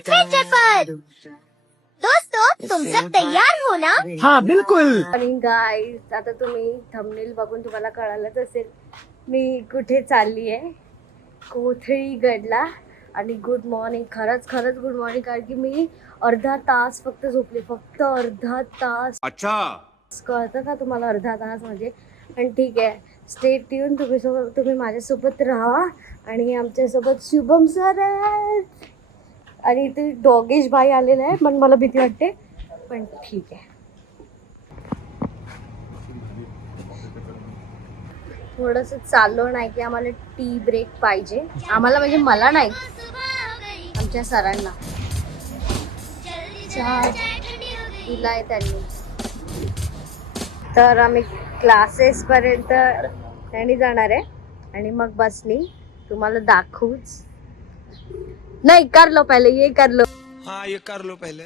Adventure पर दोस्तों तुम सब तैयार हो ना? हाँ बिल्कुल. आणि गाईज आता तुम्ही थंबनेल बघून तुम्हाला कळालंच असेल मी कुठे चालली आहे. कोथळीगडला. आणि गुड मॉर्निंग. खरंच गुड मॉर्निंग. कारण की मी अर्धा तास फक्त झोपले. फक्त अर्धा तास. अच्छा कळतं का तुम्हाला अर्धा तास म्हणजे. पण ठीक आहे, स्टे ट्यून. तुम्ही माझ्यासोबत राहा. आणि आमच्यासोबत शुभम सर आहेत आणि इथे डॉगेश भाई आलेला आहे. पण मला भीती वाटते, पण ठीक आहे. थोडंसं चाललो नाही की आम्हाला टी ब्रेक पाहिजे. आम्हाला म्हणजे मला नाही, आमच्या सरांना चहा दिलाय त्यांनी. तर आम्ही क्लासेस पर्यंत त्यांनी जाणार आहे आणि मग बसनी तुम्हाला दाखवूच. नहीं कर लो पहले, ये कर लो. हाँ ये कर लो पहले.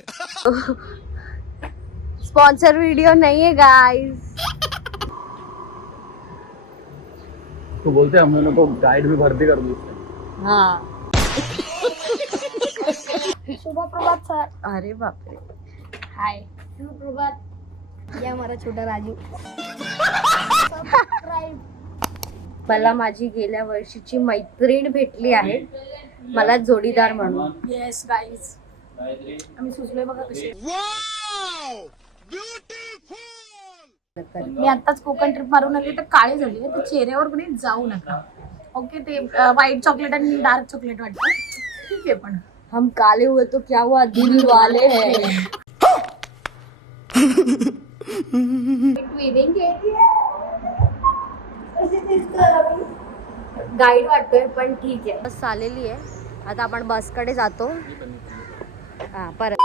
स्पॉन्सर वीडियो नहीं है गाइस. तो बोलते हम लोगों को गाइड भी भर्ती कर दो. हाँ. शुभ प्रभात सर. अरे बापरे. हाय शुभ प्रभात. या हमारा छोटा राजू. मला माझी गेल्या वर्षीची मैत्रीण भेटली आहे, मला जोडीदार म्हणून. येस गाईज, आम्ही सुचलोय बघा कसे. मी आताच कोकण ट्रिप मारून आले तर काळे झाले, तर चेहऱ्यावर कोणी जाऊ नका. ओके, ते व्हाईट चॉकलेट आणि डार्क चॉकलेट वाटतं ठीक आहे. पण हम काले हुए तो क्या हुआ, दिल वाले हैं. गाईड वाटतोय पण ठीक आहे. बस आलेली आहे, आता आपण बसकडे जातो. हा परत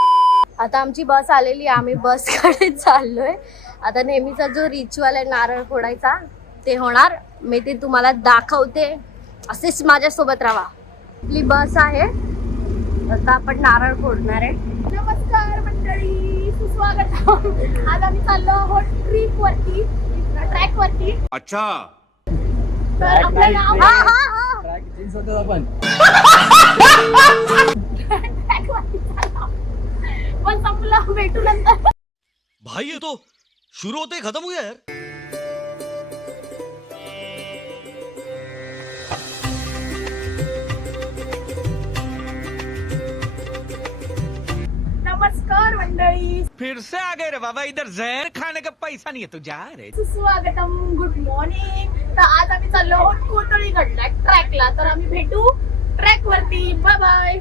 आता आमची बस आलेली आहे, आम्ही बसकडे चाललोय. आता नेहमीचा जो रिच्युअल आहे नारळ फोडायचा ते होणार. मी ते तुम्हाला दाखवते, असेच माझ्यासोबत राहा. आपली बस आहे, आता आपण नारळ फोडणार आहे. नमस्कार मंडळी, सुस्वागत. आज आम्ही चाललो आहोत ट्रिप वरती, ट्रॅक वरती. अच्छा तर आपलं नाव ट्रॅक चेंज होतो आपण. ट्रॅक वरती चाललो. पण संपलं, भेटू नंतर. भाई ये तो शुरू होते ही खत्म हो गया यार. नमस्कार मंडळी, फिर से आ गए रे बाबा, इधर जहर खाने का पैसा नहीं है तो जा रे. सुस्वागतम, गुड मॉर्निंग. तर आज आम्ही चाललो आहोत कोथळीगडला ट्रॅकला. तर आम्ही भेटू ट्रॅक वरती. Bye bye.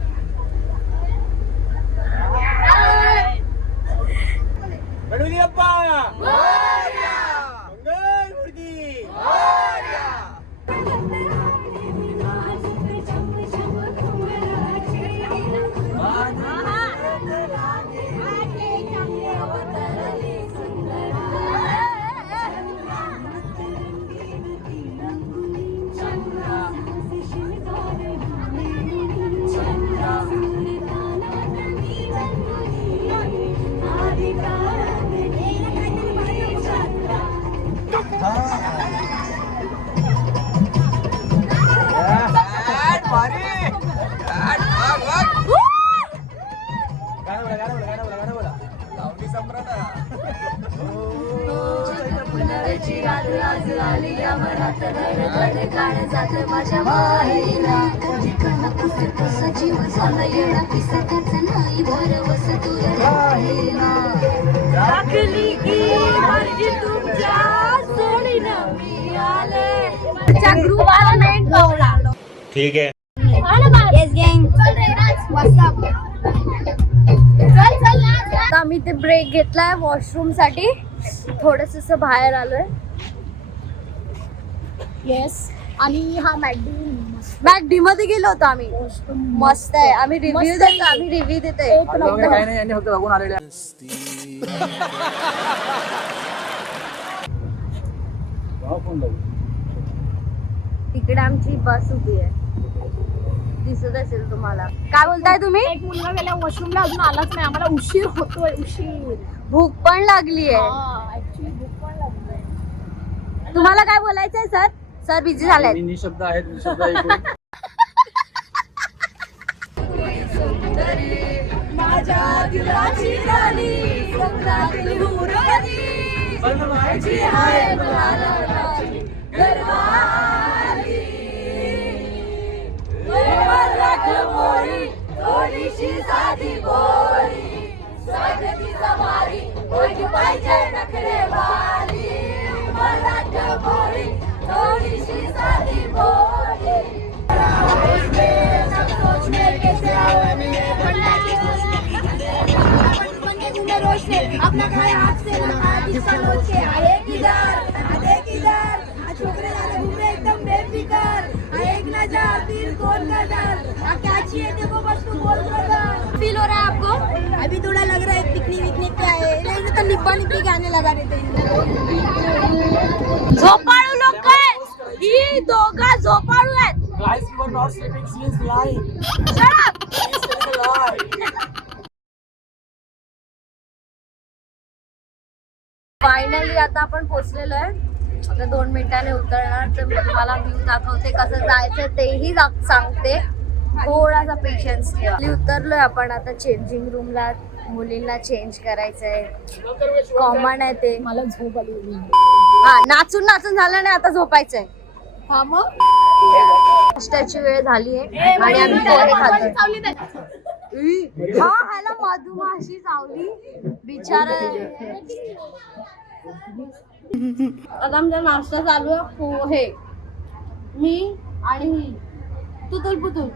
ठीक है. आता आम्ही ते ब्रेक घेतलाय वॉशरूम साठी. थोडस बाहेर आलोय. येस. आणि हा मॅकडी मध्ये गेलो होतो आम्ही. मस्त आहे. आम्ही रिव्ह्यू देतो, आम्ही रिव्ह्यू देतोय. काही नाही, यांनी फक्त बघून आलेले. तिकडे आमची बस उभी आहे, दिसत असेल तुम्हाला. काय बोलताय तुम्ही? एक मुलगा गेला वॉशरूमला, अजून आलाच नाही. आम्हाला उशीर होतोय, उशीर. भूक पण लागली आहे. ऍक्च्युली भूक पण लागली. तुम्हाला काय बोलायचंय सर? सर बिझी झालाय. निशब्द आहेत, निशब्द ऐकून. माझ्या दिलाची राणी स्वप्नातील हुरवणी बनवायची आहे मला लग्नाची घरवाली राख मोरी थोडीशी साधी बोरी स्वागती समारी कोणी पाहिजे नखरेवाली राख मोरी थोडीशी साधी बोरी अपना खाया हाथ से किसका नोच के आए किधर छोकरे लाले घूमे एकदम बेफिकर एक नजर दिल कौन का डर क्या चाहिए देखो बस तू बोल फील हो रहा है आपको अभी थोड़ा लग रहा है पिकनिक विकनिक पे आए नहीं तो निब्बा निब्बी गाने लगा देते झोपाळू लोक काय ही दोघा झोपाळू आहेत Guys, you are not sleeping. She is lying. Shut up! She is telling a lie. Finally आता आपण पोहोचलेलो आहे. आता 2 मिनिटांनी उतरणार तर मी तुम्हाला व्ह्यू दाखवते कसं जायचं तेही सांगते. थोडासा पेशन्स ठेवा. उतरलोय आपण आता चेंजिंग रूमला. मुलींना चेंज करायचंय. कॉमन आहे ते. मला झोप आली. हा नाचून नाचून झालं नाही आता झोपायचंय. हा मग नाश्त्याची वेळ झाली आहे आणि आम्ही पोहे खातोय. हा ह्याला मधुमाशी चावली बिचारा. आता आमचा नाश्ता चालू आहे. पोहे मी आणि ही तुतुल पुतुल.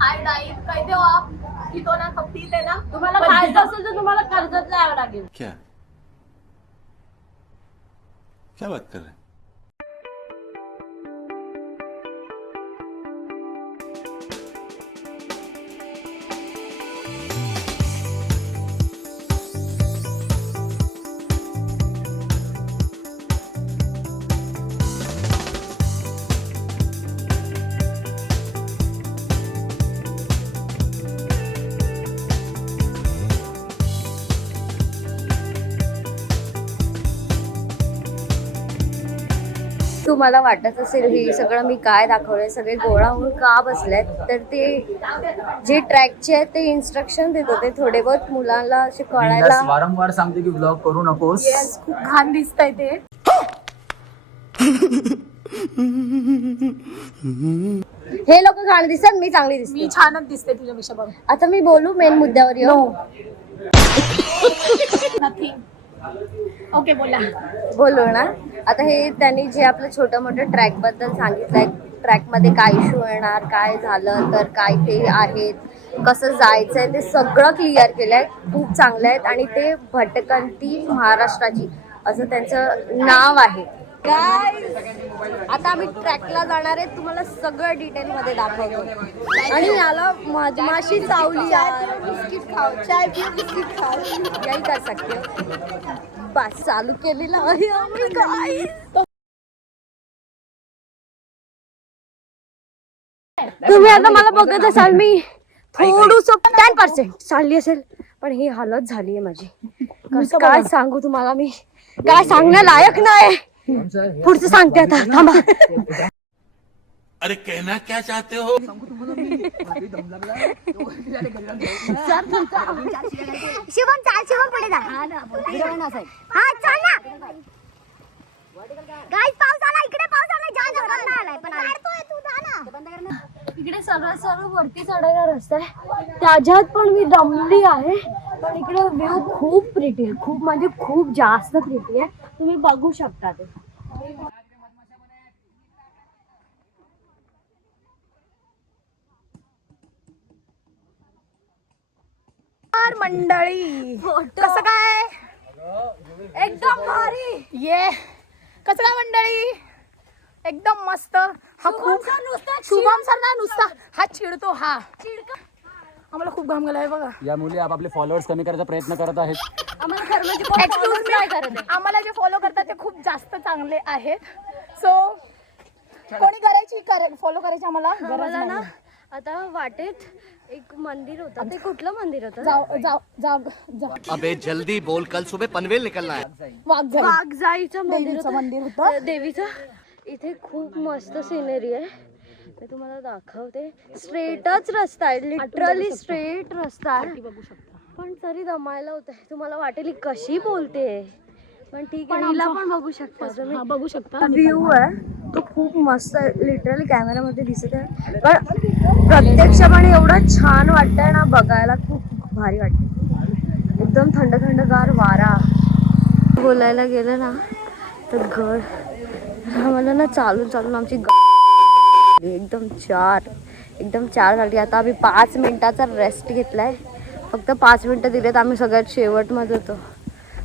हाय डाई काय देऊ आप की तो ना खपती ते ना तुम्हाला खायचं असेल तर तुम्हाला कर्जत यावं लागेल. क्या क्या बात कर रहे हैं? तुम्हाला वाटत असेल हे सगळं मी काय दाखवलंय, सगळे गोळा होऊन का बसलेत, तर ते जे ट्रॅकचे आहेत ते इन्स्ट्रक्शन देत होते. थोडे बहुत मुलांना असे कळायला. वारंवार सांगते की ब्लॉग करू नकोस. खूप घाण दिसतंय ते. हे लोक घाण दिसतात, मी चांगली दिसते. मी छानच दिसते तुझ्यापेक्षा. बघ आता मी बोलू मेन मुद्द्यावर येऊ. नथिंग. ओके बोला. बोलू ना. आता हे त्यांनी जे आपलं छोटं मोठं ट्रॅक बद्दल सांगितलंय, ट्रॅक मध्ये काय इश्यू येणार, काय झालं तर काय ते आहेत, कसं जायचंय, ते सगळं क्लिअर केलंय. खूप चांगलं आहेत. आणि ते भटकंती महाराष्ट्राची असं त्यांचं नाव आहे. आता आम्ही ट्रॅकला जाणार आहे. तुम्हाला सगळं डिटेल मध्ये दाखवतो. आणि याला मधमाशी चावली. बिस्किट खाओ, चाय पिओ, बिस्किट खाओ, यही कर सकते. बस चालू केलेलं आहे आम्ही. काय तुम्ही आता मला बघत असाल मी थोडस 10% चालली असेल, पण ही हालत झाली आहे माझी. काय सांगू तुम्हाला, मी काय सांगण्या लायक नाही. पुढचं सांगते आता, थांबा. अरे कहना क्या चाहते हो? शिवम चाल, शिवम पुढे जा. हा चल ना. गाइस पाऊस आला इकडे. पाऊस आला. जा जोरात नाही आलाय पण काढतोय तू. जा ना. इकडे सरळ वरती चढायला रस्ता आहे, त्याच्यात पण मी दमली आहे. पण इकडे व्ह्यू खूप प्रिटी आहे. खूप म्हणजे खूप जास्त प्रिटी आहे. तुम्ही बघू शकता ते. मंडळी कसं काय? एकदम भारी. ये कसं काय मंडळी? एकदम मस्त. हा खूप शुभम सर ना नुसता हा चिडतो. हा आम्हाला खूप घाम गेलाय बघा. या मुली आपले फॉलोअर्स कमी करायचा प्रयत्न करत आहेत. आम्हाला जे फॉलो करतात ते खूप जास्त चांगले आहेत. सो कोणी करायची फॉलो करायची आम्हाला गरज नाही. आता वाटेत एक मंदिर होतं. ते कुठलं मंदिर होतं? जाऊ. अबे जल्दी बोल, कल सुबह पनवेल निकलना है. वाघजाईचं मंदिर होतं. देवीचं. इथे खूप मस्त सिनरी आहे. मी तुम्हाला दाखवते. स्ट्रेटच रस्ता आहे, लिटरली स्ट्रेट रस्ता आहे. बघू शकता. पण तरी दमायला होत आहे. तुम्हाला वाटेल ही कशी बोलते, पण ठीक आहे. हिला पण बघू शकता तुम्ही. बघू शकता व्ह्यू आहे तो खूप मस्त आहे. लिटरली कॅमेरामध्ये दिसत आहे, पण प्रत्यक्षपणे एवढं छान वाटतंय ना बघायला. खूप भारी वाटते. एकदम थंड थंडगार वारा. बोलायला गेलं ना तर घर आम्हाला ना चालून चालून आमची एकदम चार झाली. आता आम्ही 5 मिनिटाचा रेस्ट घेतलाय. फक्त 5 मिनिटं दिलेत. आम्ही सगळ्यात शेवटमध्ये होतो,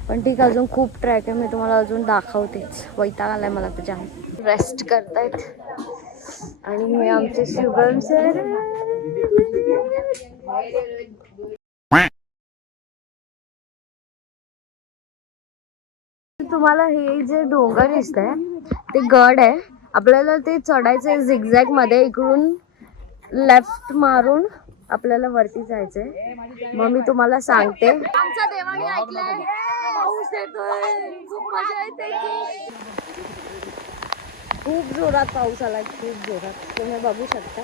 पण ठीक आहे अजून खूप ट्रॅक आहे. मी तुम्हाला अजून दाखवतेच. वैताग आलाय मला तर जाम. रेस्ट करतायत आणि हे आमचे शुभम सर. तुम्हाला हे जे डोंगर दिसत आहे ते गड आहे. आपल्याला ते चढायचंय झिगझॅग मध्ये. इकडून लेफ्ट मारून आपल्याला वरती जायचंय. मग मी तुम्हाला सांगते. आमच्या देवाने ऐकलंय, पाऊस येतोय, खूप मजा येते. खूप जोरात पाऊस आला, खूप जोरात. तुम्ही बघू शकता.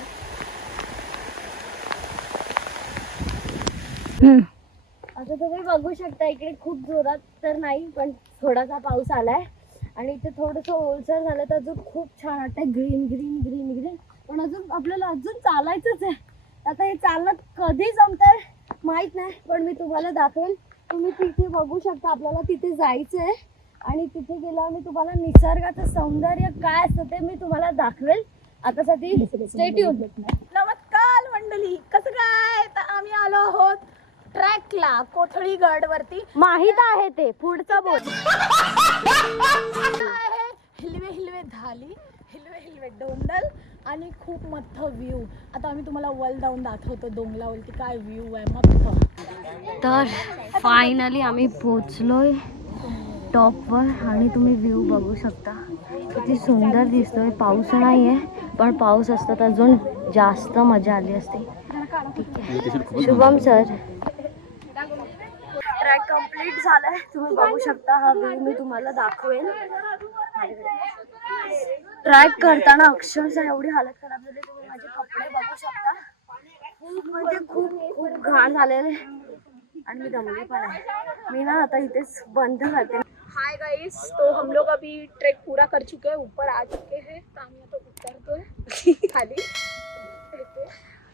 आता तुम्ही बघू शकता इकडे खूप जोरात तर नाही, पण थोडासा पाऊस आलाय. आणि इथे थोडंसं ओलसर झालं तर अजून खूप छान वाटतंय. Green green green green. पण अजून आपल्याला अजून चालायचंच आहे. आता हे चालणं कधी जमतंय माहित नाही, पण मी तुम्हाला दाखवेल. तुम्ही तिथे बघू शकता. आपल्याला तिथे जायचं आहे आणि तिथे गेल्यावर मी तुम्हाला निसर्गाचं सौंदर्य काय असतं ते मी तुम्हाला दाखवेल. आता साठी स्टे ट्यून. नमस्कार मंडळी, कसं काय? तर आम्ही आलो आहोत ट्रॅकला कोथळी गड वरती. माहित आहे ते पुढचं बोल. हिलवे हिलवे धाली, हिलवे हिलवे डोंगल आणि खूप मस्त व्ह्यू. आता आम्ही तुम्हाला वर जाऊन दाखवतो डोंगरावरती काय व्ह्यू आहे मस्त. तर फायनली आम्ही पोचलोय टॉपवर आणि तुम्ही व्ह्यू बघू शकता. किती सुंदर दिसतोय. पाऊस नाहीये, पण पाऊस असता तर अजून जास्त मजा आली असते. ठीक आहे शुभम सर. ट्रॅक कम्प्लीट झालाय. तुम्ही बघू शकता. हा व्ह्यू मी तुम्हाला दाखवेल. ट्रॅक करताना अक्षरशः एवढी हालत खराब झाली. तुम्ही माझे कपडे बघू शकता. खूप म्हणजे खूप घाण झालेले आणि मी दमली पण आहे. मी ना आता इथेच बंद करते. हाय गाइस, तो हम लोग अभी ट्रैक पूरा कर चुके हैं, ऊपर आ चुके हैं. तो आम्ही आता उतरतोय खाली.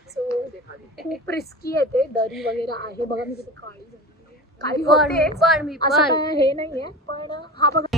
सो खूप रिस्की आहे ते. दरी वगैरे आहे बघा. मी किती काळी झाली. काळी होते पण मी असं काय हे नाहीये, पण हा बघा